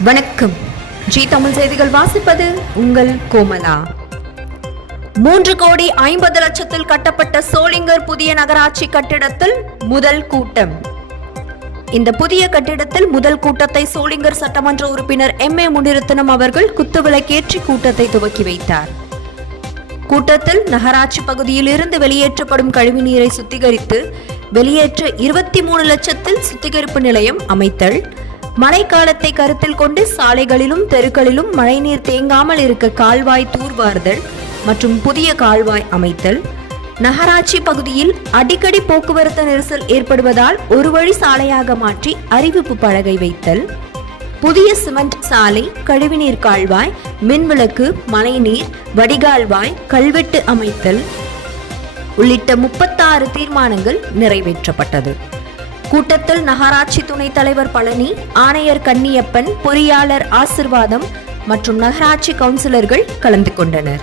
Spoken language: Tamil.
வணக்கம். ஜி தமிழ் செய்திகள் வாசிப்பது உங்கள் கோமலா. மூன்று கோடி ஐம்பது லட்சத்தில் கட்டப்பட்ட சோளிங்கர் புதிய நகராட்சி கட்டிடத்தில் முதல் கூட்டம். இந்த புதிய கட்டிடத்தில் முதல் கூட்டத்தை சோளிங்கர் சட்டமன்ற உறுப்பினர் எம். ஏ. முனிரத்னம் அவர்கள் குத்துவிளக்கேற்றி கூட்டத்தை துவக்கி வைத்தார். கூட்டத்தில் நகராட்சி பகுதியில் இருந்து வெளியேற்றப்படும் கழிவுநீரை சுத்திகரித்து வெளியேற்ற இருபத்தி மூணு லட்சத்தில் சுத்திகரிப்பு நிலையம் அமைத்தல் மழைக்காலத்தை கருத்தில் கொண்டு சாலைகளிலும் தெருக்களிலும் மழைநீர் தேங்காமல் இருக்க கால்வாய் தூர்வார்தல் மற்றும் புதிய கால்வாய் அமைத்தல். நகராட்சி பகுதியில் அடிக்கடி போக்குவரத்து நெரிசல் ஏற்படுவதால் ஒரு வழி சாலையாக மாற்றி அறிவிப்பு பலகை வைத்தல். புதிய சிமெண்ட் சாலை கழிவுநீர் கால்வாய் மின்விளக்கு மழைநீர் வடிகால்வாய் கல்வெட்டு அமைத்தல். உள்ளிட்ட முப்பத்தாறு தீர்மானங்கள் நிறைவேற்றப்பட்டது. கூட்டத்தில் நகராட்சி துணைத் தலைவர் பழனி ஆணையர் கன்னியப்பன் பொறியாளர் ஆசிர்வாதம் மற்றும் நகராட்சி கவுன்சிலர்கள் கலந்து கொண்டனர்.